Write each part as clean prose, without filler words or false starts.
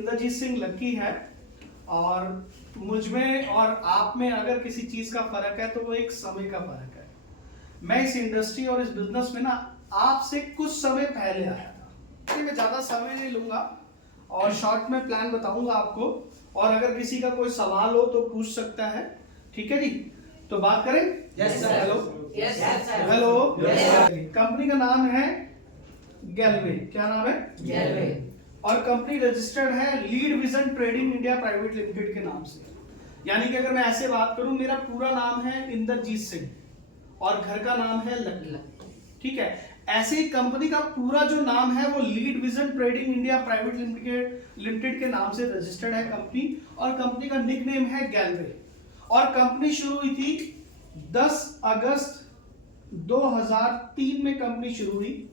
इंद्रजीत सिंह लक्की है और मुझ में और आप में अगर किसी चीज का फर्क है तो वो एक समय का फर्क है। मैं इस इंडस्ट्री और इस बिजनेस में ना आपसे कुछ समय पहले आया था। मैं ज्यादा समय नहीं लूंगा और शॉर्ट में प्लान बताऊंगा आपको, और अगर किसी का कोई सवाल हो तो पूछ सकता है। ठीक है जी, तो बात करें। Yes sir. Hello yes sir. Hello. Yes. Company का नाम है गैलवे। क्या नाम है? गैलवे। और कंपनी रजिस्टर्ड है lead vision trading India private limited के नाम से। यानी कि अगर मैं ऐसे बात करूं, मेरा पूरा नाम है इंद्रजीत सिंह और घर का नाम है लक्की। ठीक है, ऐसे ही कंपनी का पूरा जो नाम है वो lead vision trading India private limited के नाम से रजिस्टर्ड है कंपनी, और कंपनी का निक नेम है गैलवे। और कंपनी शुरू हुई थी 10 अगस्त 2003 में कंपनी शुरू हुई,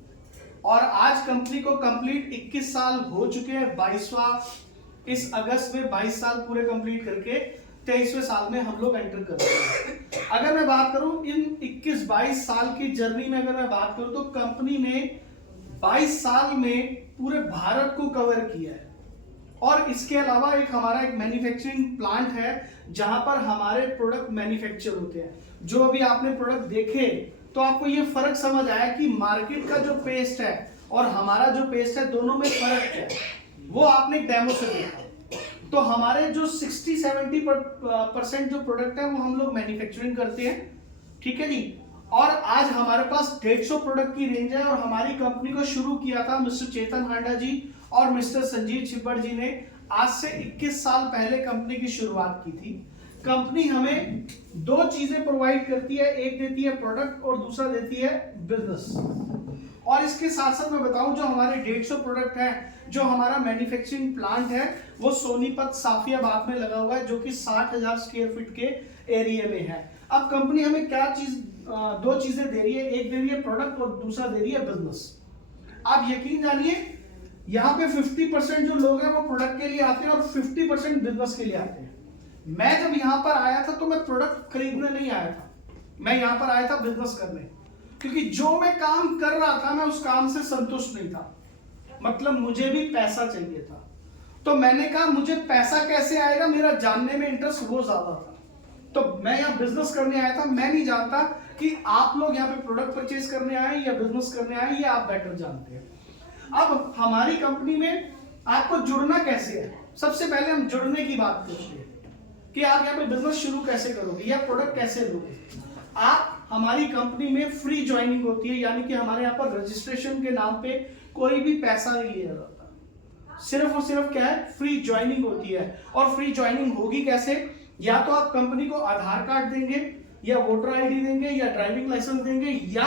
और आज कंपनी को कंप्लीट 21 साल हो चुके हैं। 22वां इस अगस्त में 22 साल पूरे कंप्लीट करके 23वें साल में हम लोग एंटर कर रहे हैं। अगर मैं बात करूं इन 21-22 साल की जर्नी में, अगर मैं बात करूं तो कंपनी ने 22 साल में पूरे भारत को कवर किया है। और इसके अलावा हमारा एक मैन्युफैक्चरिंग प्लांट है जहां पर हमारे प्रोडक्ट मैन्युफैक्चर होते हैं। जो अभी आपने प्रोडक्ट देखे तो आपको ये फर्क समझ आया कि मार्केट का जो पेस्ट है और हमारा जो पेस्ट है दोनों में फर्क है, वो आपने डेमो से देखा। तो हमारे जो 60-70% जो प्रोडक्ट है वो हम लोग मैन्युफैक्चरिंग करते हैं। ठीक है जी, और आज हमारे पास 150 प्रोडक्ट की रेंज है। और हमारी कंपनी को शुरू किया था मिस्टर चेतन हांडा जी और मिस्टर संजीव छिब्बड़ जी ने आज से 21 साल पहले कंपनी की शुरुआत की थी। कंपनी हमें दो चीजें प्रोवाइड करती है, एक देती है प्रोडक्ट और दूसरा देती है बिजनेस। और इसके साथ साथ मैं बताऊं, जो हमारे 150 प्रोडक्ट है, जो हमारा मैन्युफैक्चरिंग प्लांट है वो सोनीपत साफियाबाद में लगा हुआ है, जो कि 60,000 स्क्वायर फीट के एरिया में है। अब कंपनी हमें क्या दो चीजें दे रही है, एक दे रही है प्रोडक्ट और दूसरा दे रही है बिजनेस। आप यकीन जानिए, यहाँ पे 50% जो लोग हैं वो प्रोडक्ट के लिए आते हैं और 50% बिजनेस के लिए आते हैं। मैं जब यहाँ पर आया था तो मैं प्रोडक्ट खरीदने नहीं आया था, मैं यहाँ पर आया था बिजनेस करने। क्योंकि जो मैं काम कर रहा था मैं उस काम से संतुष्ट नहीं था, मतलब मुझे भी पैसा चाहिए था। तो मैंने कहा मुझे पैसा कैसे आएगा, मेरा जानने में इंटरेस्ट वो ज्यादा था। तो मैं यहाँ बिजनेस करने आया था। मैं नहीं जानता कि आप लोग यहाँ पे प्रोडक्ट परचेज करने आए या बिजनेस करने आए, ये आप बेटर जानते हैं। अब हमारी कंपनी में आपको जुड़ना कैसे है, सबसे पहले हम जुड़ने की बात करते हैं कि आप यहाँ पे बिजनेस शुरू कैसे करोगे या प्रोडक्ट कैसे लोगे। आप हमारी कंपनी में फ्री ज्वाइनिंग होती है, यानी कि हमारे यहाँ पर रजिस्ट्रेशन के नाम पे कोई भी पैसा नहीं लिया जाता। सिर्फ और सिर्फ क्या है, फ्री ज्वाइनिंग होती है। और फ्री ज्वाइनिंग होगी कैसे, या तो आप कंपनी को आधार कार्ड देंगे या वोटर आईडी देंगे या ड्राइविंग लाइसेंस देंगे या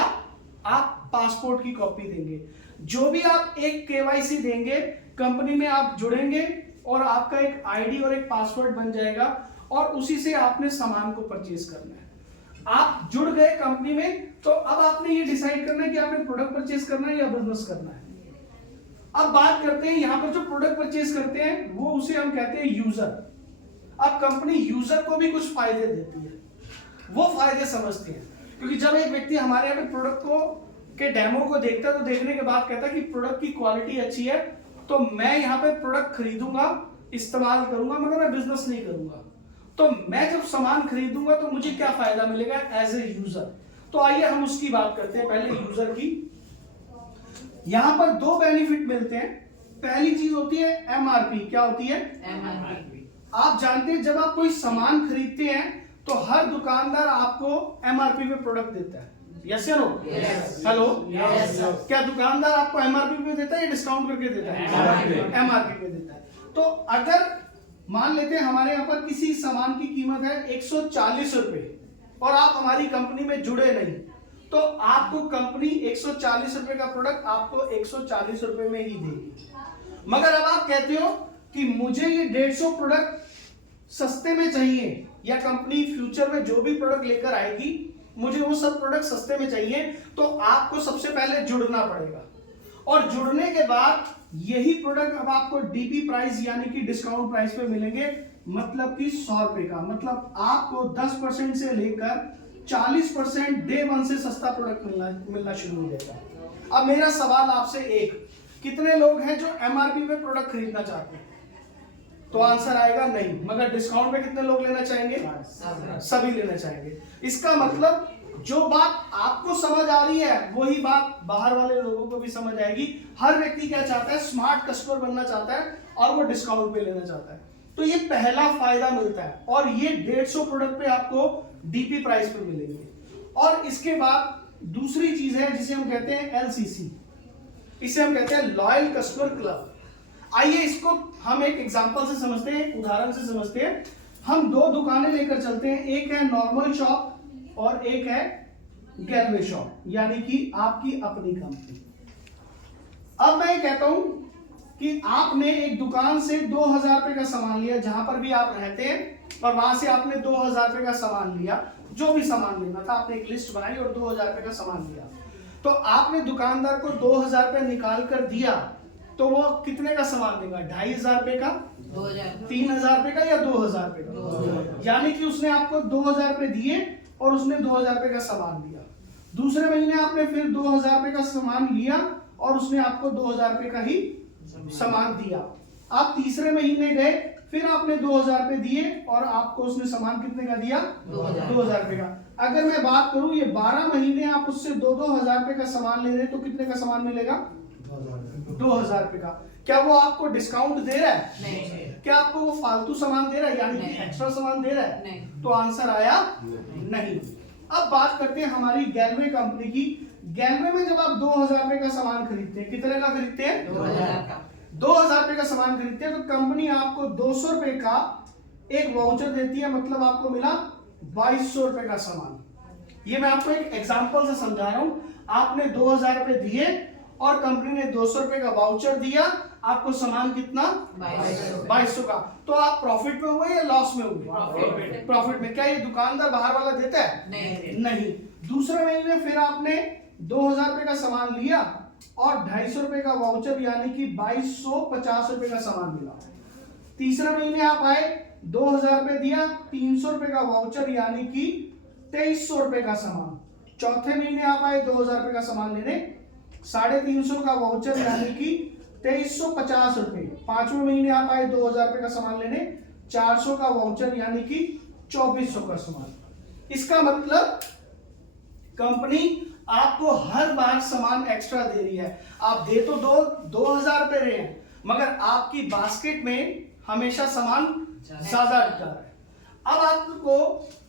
आप पासपोर्ट की कॉपी देंगे। जो भी आप एक केवाईसी देंगे, कंपनी में आप जुड़ेंगे और आपका एक आईडी और एक पासवर्ड बन जाएगा, और उसी से आपने सामान को परचेज करना है। आप जुड़ गए कंपनी में, तो अब आपने ये डिसाइड करना है कि आपने प्रोडक्ट परचेज करना है या बिजनेस करना है। अब बात करते हैं यहाँ पर जो प्रोडक्ट परचेज करते हैं वो उसे हम कहते हैं यूजर। अब कंपनी यूजर को भी कुछ फायदे देती है, वो फायदे समझते हैं। क्योंकि जब एक व्यक्ति हमारे यहाँ पे प्रोडक्ट को के डेमो को देखता है तो देखने के बाद कहता है कि प्रोडक्ट की क्वालिटी अच्छी है, तो मैं यहाँ पे प्रोडक्ट खरीदूंगा, इस्तेमाल करूंगा, मगर मैं बिजनेस नहीं करूंगा। तो मैं जब सामान खरीदूंगा तो मुझे क्या फायदा मिलेगा एज ए यूजर। तो आइए हम उसकी बात करते हैं पहले यूजर की। यहां पर दो बेनिफिट मिलते हैं। पहली चीज होती है एमआरपी। क्या होती है? एमआरपी। आप जानते हैं जब आप कोई सामान खरीदते हैं तो हर दुकानदार आपको एमआरपी पे प्रोडक्ट देता है। यस या नो? हेलो, क्या दुकानदार आपको एमआरपी पे देता है या डिस्काउंट करके देता है? एमआरपी पे देता है। तो अगर मान लेते हैं हमारे यहाँ पर किसी सामान की कीमत है 140 रुपए और आप हमारी कंपनी में जुड़े नहीं, तो आपको कंपनी 140 रुपए का प्रोडक्ट आपको 140 रुपए में ही देगी। मगर अब आप कहते हो कि मुझे ये 150 प्रोडक्ट सस्ते में चाहिए, या कंपनी फ्यूचर में जो भी प्रोडक्ट लेकर आएगी मुझे वो सब प्रोडक्ट सस्ते में चाहिए, तो आपको सबसे पहले जुड़ना पड़ेगा। और जुड़ने के बाद यही प्रोडक्ट अब आपको डीपी प्राइस यानी कि डिस्काउंट प्राइस पे मिलेंगे, मतलब कि 100 रुपए का। मतलब आपको 10% से लेकर 40% डे 1 से सस्ता प्रोडक्ट मिलना शुरू हो जाएगा। अब मेरा सवाल आपसे एक, कितने लोग हैं जो एमआरपी पे प्रोडक्ट खरीदना चाहते हैं? तो आंसर आएगा नहीं। मगर डिस्काउंट पे कितने लोग लेना चाहेंगे? सभी लेना चाहेंगे। इसका मतलब जो बात आपको समझ आ रही है वही बात बाहर वाले लोगों को भी समझ आएगी। हर व्यक्ति क्या चाहता है? स्मार्ट कस्टमर बनना चाहता है और वो डिस्काउंट पे लेना चाहता है। तो ये पहला फायदा मिलता है और ये 150 प्रोडक्ट पे आपको डीपी प्राइस पे मिलेंगे। और इसके बाद दूसरी चीज है जिसे हम कहते हैं एलसीसी, इसे हम कहते हैं लॉयल कस्टमर क्लब। आइए इसको हम एक एग्जांपल से समझते हैं, उदाहरण से समझते हैं। हम दो दुकानें लेकर चलते हैं, एक है नॉर्मल शॉप और एक है गैलवे शॉप, यानी कि आपकी अपनी कंपनी। अब मैं ये कहता हूं कि आपने एक दुकान से 2000 रुपए का सामान लिया, जहां पर भी आप रहते हैं, और वहां से आपने 2000 रुपए का सामान लिया। जो भी सामान लेना था आपने एक लिस्ट बनाई और 2000 रुपए का सामान लिया। तो आपने दुकानदार को 2000 रुपए निकाल कर दिया, तो वो कितने का सामान देगा? 2500 रुपए का, 3000 रुपए का या 2000 रुपए का? यानी कि उसने आपको 2000 रुपए दिए और उसने 2000 रुपए का सामान दिया। दूसरे महीने आपने फिर 2000 रुपए का सामान लिया और उसने आपको 2000 रुपए का ही सामान दिया। आप तीसरे महीने गए, फिर आपने 2000 रुपए दिए और आपको उसने सामान कितने का दिया? 2000 रुपए का। अगर मैं बात करूं ये 12 महीने आप उससे 2-2000 रुपए का सामान ले रहे हैं, तो कितने का सामान मिलेगा? 2000 रुपए का। क्या वो आपको डिस्काउंट दे रहा है? नहीं। क्या आपको वो फालतू सामान दे रहा है, यानी कि एक्स्ट्रा सामान दे रहा है? नहीं। तो आंसर आया नहीं। अब बात करते हैं हमारी गैलवे कंपनी की। गैलवे में जब आप 2000 रुपए का सामान खरीदते हैं, कितने का खरीदते हैं? 2000 का। 2000 रुपए का सामान खरीदते हैं, तो कंपनी आपको 200 रुपए का एक वाउचर देती है, मतलब आपको मिला 2200 रुपए का सामान। ये मैं आपको एक एग्जांपल से समझा रहा हूं। आपने 2000 रुपए दिए और कंपनी ने 200 रुपए का वाउचर दिया, आपको सामान कितना? 2200 का। तो आप प्रॉफिट में हुए या लॉस में हुए? प्रॉफिट में। क्या ये दुकानदार बाहर वाला देता है? नहीं। दूसरे महीने फिर आपने 2000 रुपए का सामान लिया और 250 रुपए का वाउचर, यानी कि 2250 रुपए का सामान मिला। तीसरे महीने आप आए, 2000 रुपए दिया, 300 रुपए का वाउचर, यानी कि 2300 रुपए का सामान। चौथे महीने आप आए 2000 रुपए का सामान लेने, 350 का वाउचर, यानी कि 2350 रुपए। पांचवें महीने आप आए 2000 रुपए का सामान लेने, 400 का वाउचर, यानी कि 2400 का सामान। इसका मतलब कंपनी आपको हर बार सामान एक्स्ट्रा दे रही है। आप दे तो 2000 रुपए रहे हैं, मगर आपकी बास्केट में हमेशा सामान ज्यादा अटका है। अब आपको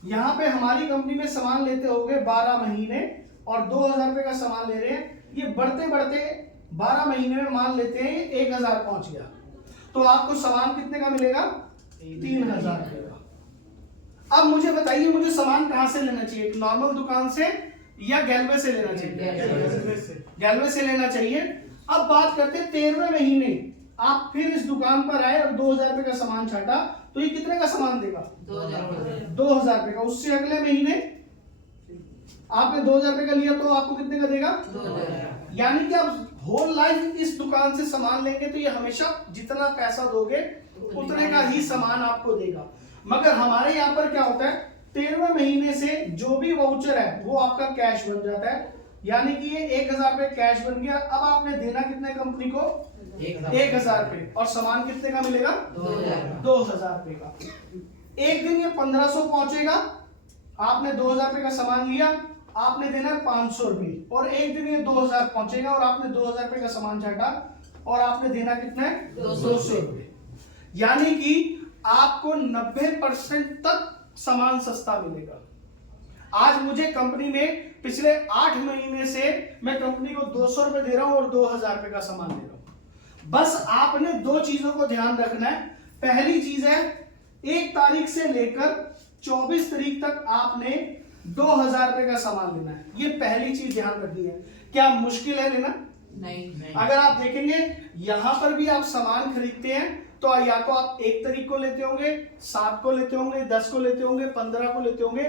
यहाँ पे हमारी कंपनी में सामान लेते होगे 12 महीने और 2000 रुपए का सामान ले रहे हैं। ये बढ़ते बढ़ते 12 महीने में मान लेते हैं 1000 पहुंच गया, तो आपको सामान कितने का मिलेगा? 3000 रुपए का। अब मुझे बताइए, मुझे सामान कहां से लेना चाहिए? नॉर्मल दुकान से या गैलवे से लेना चाहिए? गैलवे से लेना चाहिए। अब बात करते हैं 13वें महीने आप फिर इस दुकान पर आए और 2000 रुपए का सामान छाटा, तो ये कितने का सामान देगा? 2000 रुपए का। उससे अगले महीने आपने 2000 रुपए का लिया, तो आपको कितने का देगा? 2000। यानी कि आप होल लाइफ इस दुकान से सामान लेंगे तो ये हमेशा जितना पैसा दोगे उतने का ही सामान आपको देगा। मगर हमारे यहाँ पर क्या होता है, 13वें महीने से जो भी वाउचर है वो आपका कैश बन जाता है, यानी कि ये 1000 रुपए कैश बन गया। अब आपने देना कितने कंपनी को? 1000 रुपए। और सामान कितने का मिलेगा? 2000 रुपए का। एक दिन ये 1500 पहुंचेगा। आपने 2000 रुपए का सामान लिया, आपने देना 500 रुपए, और एक दिन ये 2000 पहुंचेगा और आपने 2000 रुपए का सामान छाटा और आपने देना कितना है? 200 रुपए। यानी कि आपको 90% तक सामान सस्ता मिलेगा। आज मुझे कंपनी में पिछले 8 महीने से मैं कंपनी को 200 रुपए दे रहा हूं और 2000 रुपए का सामान दे रहा हूं। बस आपने दो चीजों को ध्यान रखना है। पहली चीज है 1 तारीख से लेकर 24 तारीख तक आपने 2000 रुपए का सामान लेना है। ये पहली चीज ध्यान रखनी है। क्या मुश्किल है लेना? नहीं। अगर आप देखेंगे यहां पर भी आप सामान खरीदते हैं तो या तो आप 1 तारीख को लेते होंगे, 7 को लेते होंगे, 10 को लेते होंगे, 15 को लेते होंगे।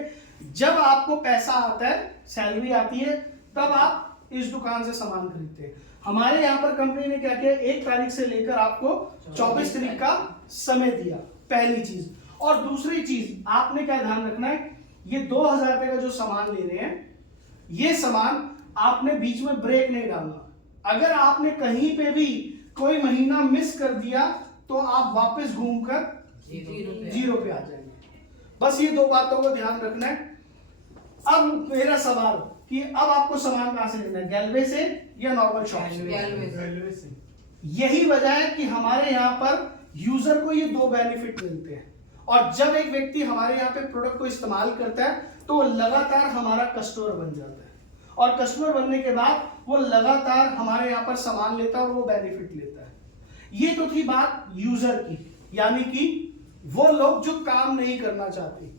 जब आपको पैसा आता है, सैलरी आती है, तब आप इस दुकान से सामान खरीदते हैं। हमारे यहाँ पर कंपनी ने क्या किया, 1 तारीख से लेकर आपको 24 तारीख का समय दिया, पहली चीज। और दूसरी चीज आपने क्या ध्यान रखना है, ये 2000 रुपए का जो सामान ले रहे हैं, ये सामान आपने बीच में ब्रेक नहीं डालना। अगर आपने कहीं पे भी कोई महीना मिस कर दिया तो आप वापस घूमकर जीरो जीरो पे आ जाएंगे। बस ये दो बातों को ध्यान रखना है। अब मेरा सवाल कि अब आपको सामान कहां से लेना है, गैलवे से या नॉर्मल शॉप से? रेलवे से। यही वजह है कि हमारे यहाँ पर यूजर को ये दो बेनिफिट मिलते हैं, और जब एक व्यक्ति हमारे यहाँ पे प्रोडक्ट को इस्तेमाल करता है तो वो लगातार हमारा कस्टमर बन जाता है, और कस्टमर बनने के बाद वो लगातार हमारे यहाँ पर सामान लेता है और वो बेनिफिट लेता है। ये तो थी बात यूजर की, यानी कि वो लोग जो काम नहीं करना चाहते।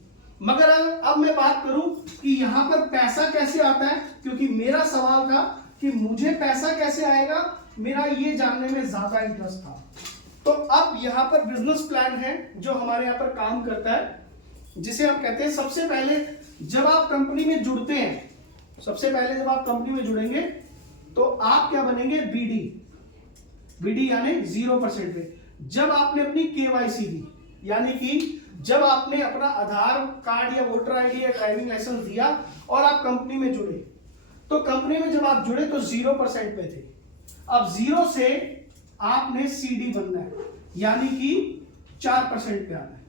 मगर अब मैं बात करूं कि यहां पर पैसा कैसे आता है, क्योंकि मेरा सवाल था कि मुझे पैसा कैसे आएगा, मेरा ये जानने में ज्यादा इंटरेस्ट था। तो अब यहां पर बिजनेस प्लान है जो हमारे यहां पर काम करता है, जिसे हम कहते हैं सबसे पहले जब आप कंपनी में जुड़ते हैं, सबसे पहले जब आप कंपनी में जुड़ेंगे तो आप क्या बनेंगे, बीडी यानी 0% पे। जब आपने अपनी केवाईसी दी, यानी कि जब आपने अपना आधार कार्ड या वोटर आईडी या ड्राइविंग लाइसेंस दिया और आप कंपनी में जुड़े, तो कंपनी में जब आप जुड़े तो 0% पे थे। अब 0 से आपने सीडी बनना है, यानी कि 4% पे आना है।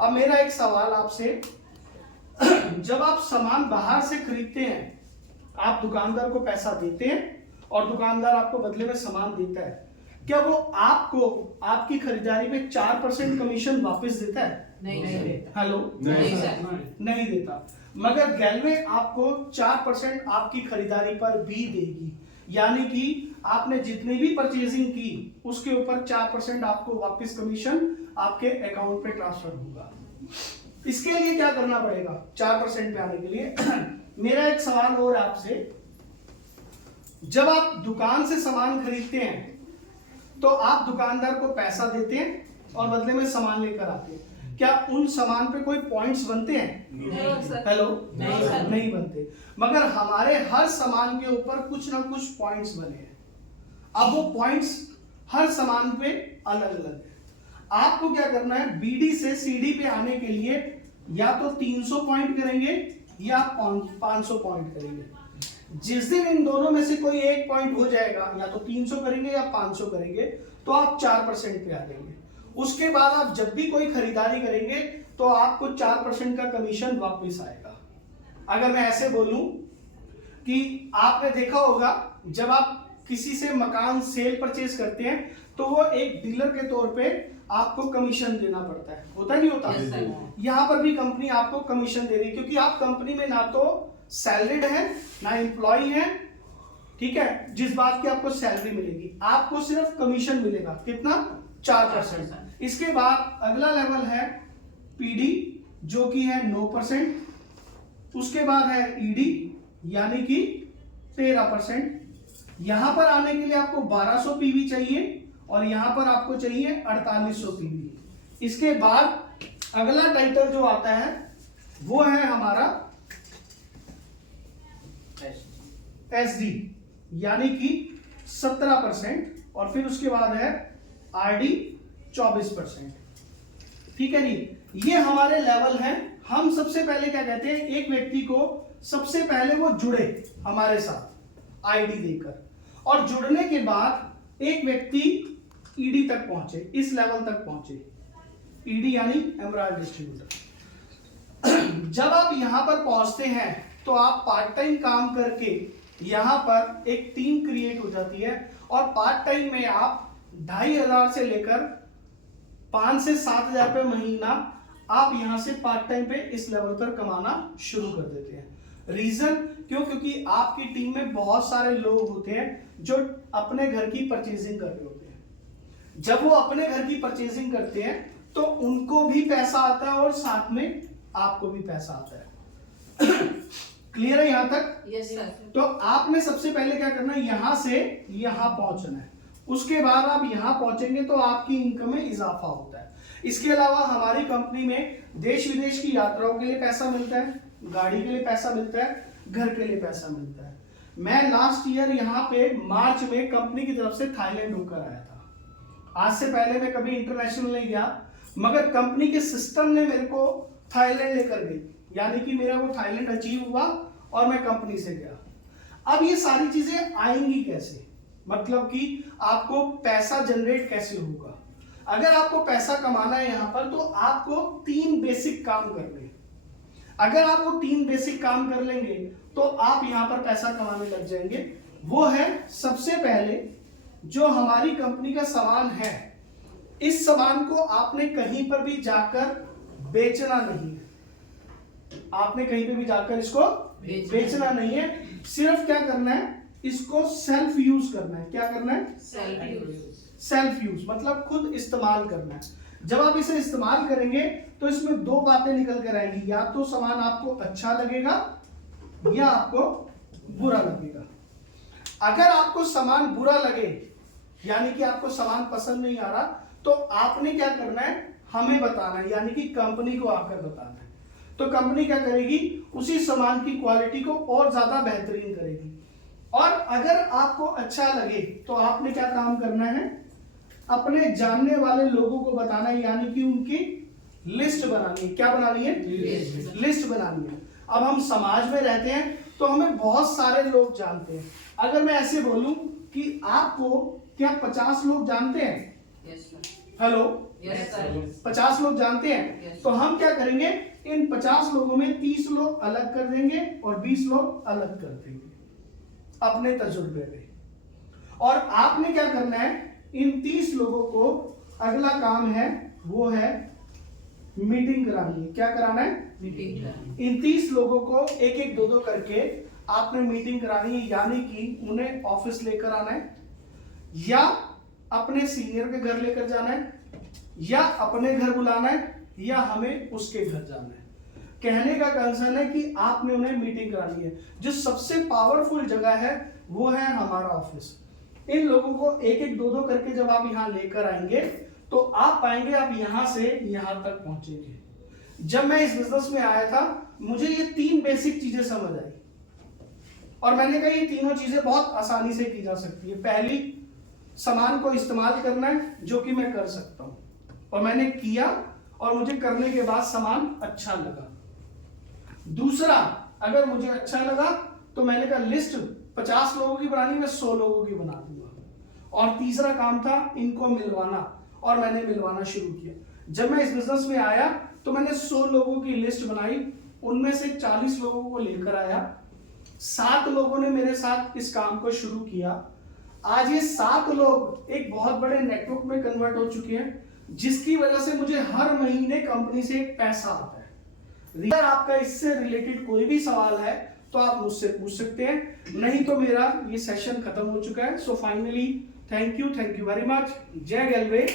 अब मेरा एक सवाल आपसे, जब आप सामान बाहर से खरीदते हैं, आप दुकानदार को पैसा देते हैं और दुकानदार आपको बदले में सामान देता है, क्या वो आपको आपकी खरीदारी पे 4% कमीशन वापस देता है? नहीं देता। हेलो, नहीं देता। मगर गैलवे आपको 4% आपकी खरीदारी पर भी देगी, यानी कि आपने जितनी भी परचेजिंग की उसके ऊपर 4% आपको वापस कमीशन आपके अकाउंट पे ट्रांसफर होगा। इसके लिए क्या करना पड़ेगा 4% पे आने के लिए? मेरा एक सवाल और है आपसे, जब आप दुकान से सामान खरीदते हैं तो आप दुकानदार को पैसा देते हैं और बदले में सामान लेकर आते हैं, क्या उन सामान पे कोई पॉइंट्स बनते हैं? हेलो, नहीं बनते। मगर हमारे हर सामान के ऊपर कुछ ना कुछ पॉइंट्स बने हैं। अब वो पॉइंट्स हर सामान पे अलग अलग है। आपको क्या करना है, बीडी से सीडी पे आने के लिए या तो 300 पॉइंट करेंगे या 500 पॉइंट करेंगे। जिस दिन इन दोनों में से कोई एक पॉइंट हो जाएगा, या तो 300 करेंगे या 500 करेंगे, तो आप 4% पे आ जाएंगे। उसके बाद आप जब भी कोई खरीदारी करेंगे तो आपको 4% का कमीशन वापस आएगा। अगर मैं ऐसे बोलूं कि आपने देखा होगा जब आप किसी से मकान सेल परचेज करते हैं तो वो एक डीलर के तौर पे आपको कमीशन देना पड़ता है, होता नहीं होता? यहाँ पर भी कंपनी आपको कमीशन दे रही है, क्योंकि आप कंपनी में ना तो सैलरीड है ना एम्प्लॉय है, ठीक है? जिस बात की आपको सैलरी मिलेगी, आपको सिर्फ कमीशन मिलेगा। कितना? 4%। इसके बाद अगला लेवल है पीडी, जो कि है 9%। उसके बाद है ईडी, यानी कि 13%। यहां पर आने के लिए आपको 1200 पीवी चाहिए और यहां पर आपको चाहिए 4800 पीवी। इसके बाद अगला टाइटल जो आता है वो है हमारा एसडी, यानी कि 17%, और फिर उसके बाद है आरडी 24%। ठीक है जी, ये हमारे लेवल हैं। हम सबसे पहले क्या कहते हैं, एक व्यक्ति को सबसे पहले वो जुड़े हमारे साथ आईडी देकर, और जुड़ने के बाद एक व्यक्ति ईडी तक पहुंचे, इस लेवल तक पहुंचे, ईडी यानी एमराल्ड डिस्ट्रीब्यूटर। जब आप यहां पर पहुंचते हैं तो आप पार्ट टाइम काम करके यहां पर एक टीम क्रिएट हो जाती है, और पार्ट टाइम में आप 2500 से लेकर 5 से 7,000 रुपए महीना आप यहां से पार्ट टाइम पे इस लेवल पर कमाना शुरू कर देते हैं। रीजन क्यों? क्योंकि आपकी टीम में बहुत सारे लोग होते हैं जो अपने घर की परचेजिंग कर रहे होते हैं। जब वो अपने घर की परचेजिंग करते हैं तो उनको भी पैसा आता है और साथ में आपको भी पैसा आता है। क्लियर है यहां तक? Yes sir. तो आपने सबसे पहले क्या करना है, यहां से यहां पहुंचना है। उसके बाद आप यहां पहुंचेंगे तो आपकी इनकम में इजाफा होता है। इसके अलावा हमारी कंपनी में देश विदेश की यात्राओं के लिए पैसा मिलता है, गाड़ी के लिए पैसा मिलता है, घर के लिए पैसा मिलता है। मैं लास्ट ईयर यहाँ पे मार्च में कंपनी की तरफ से थाईलैंड होकर आया था। आज से पहले मैं कभी इंटरनेशनल नहीं गया, मगर कंपनी के सिस्टम ने मेरे को थाईलैंड लेकर गई, यानी कि मेरा वो थाईलैंड अचीव हुआ और मैं कंपनी से गया। अब ये सारी चीजें आएंगी कैसे, मतलब कि आपको पैसा जनरेट कैसे होगा? अगर आपको पैसा कमाना है यहाँ पर, तो आपको 3 बेसिक काम करने हैं। अगर आप वो 3 बेसिक काम कर लेंगे तो आप यहाँ पर पैसा कमाने लग जाएंगे। वो है, सबसे पहले जो हमारी कंपनी का सामान है, इस सामान को आपने कहीं पर भी जाकर बेचना नहीं है। आपने कहीं पे भी जाकर इसको बेचना नहीं है। सिर्फ क्या करना है, इसको सेल्फ यूज करना है। क्या करना है? सेल्फ यूज मतलब खुद इस्तेमाल करना है। जब आप इसे इस्तेमाल करेंगे तो इसमें 2 बातें निकल कर आएंगी, या तो सामान आपको अच्छा लगेगा या आपको बुरा लगेगा। अगर आपको सामान बुरा लगे, यानी कि आपको सामान पसंद नहीं आ रहा, तो आपने क्या करना है, हमें बताना है, यानी कि कंपनी को आकर बताना है। तो कंपनी क्या करेगी, उसी सामान की क्वालिटी को और ज्यादा बेहतरीन करेगी। और अगर आपको अच्छा लगे तो आपने क्या काम करना है, अपने जानने वाले लोगों को बताना है, यानी कि उनकी लिस्ट बनानी है। क्या बनानी है? लिस्ट बनानी है। अब हम समाज में रहते हैं तो हमें बहुत सारे लोग जानते हैं। अगर मैं ऐसे बोलूं कि आपको क्या 50 लोग जानते हैं? हेलो, 50 लोग जानते हैं। तो हम क्या करेंगे, इन 50 लोगों में 30 लोग अलग कर देंगे और 20 लोग अलग कर देंगे अपने तजुर्बे पे। और आपने क्या करना है, इन 30 लोगों को अगला काम है, वो है मीटिंग करानी है। क्या कराना है? मीटिंग। इन 30 लोगों को एक एक 2-2 करके आपने मीटिंग करानी है, यानी कि उन्हें ऑफिस लेकर आना है, या अपने सीनियर के घर लेकर जाना है, या अपने घर बुलाना है, या हमें उसके घर जाना है। कहने का कंसर्न है कि आपने उन्हें मीटिंग करानी है। जो सबसे पावरफुल जगह है वो है हमारा ऑफिस। इन लोगों को एक एक 2-2 करके जब आप यहाँ लेकर आएंगे तो आप पाएंगे आप यहाँ से यहाँ तक पहुंचेंगे। जब मैं इस बिजनेस में आया था, मुझे ये 3 बेसिक चीजें समझ आई और मैंने कहा ये तीनों चीजें बहुत आसानी से की जा सकती है। पहली, सामान को इस्तेमाल करना है, जो कि मैं कर सकता हूं, और मैंने किया और मुझे करने के बाद सामान अच्छा लगा। दूसरा, अगर मुझे अच्छा लगा तो मैंने कहा लिस्ट 50 लोगों की बनानी, मैं 100 लोगों की बना दूंगा। और तीसरा काम था इनको मिलवाना, और मैंने मिलवाना शुरू किया। जब मैं इस बिजनेस में आया तो मैंने 100 लोगों की लिस्ट बनाई, उनमें से 40 लोगों को लेकर आया, 7 लोगों ने मेरे साथ इस काम को शुरू किया। आज ये 7 लोग एक बहुत बड़े नेटवर्क में कन्वर्ट हो चुके हैं, जिसकी वजह से मुझे हर महीने कंपनी से एक पैसा आता है। अगर आपका इससे रिलेटेड कोई भी सवाल है तो आप मुझसे पूछ सकते हैं, नहीं तो मेरा ये सेशन खत्म हो चुका है। So finally thank you very much. जय रेलवे।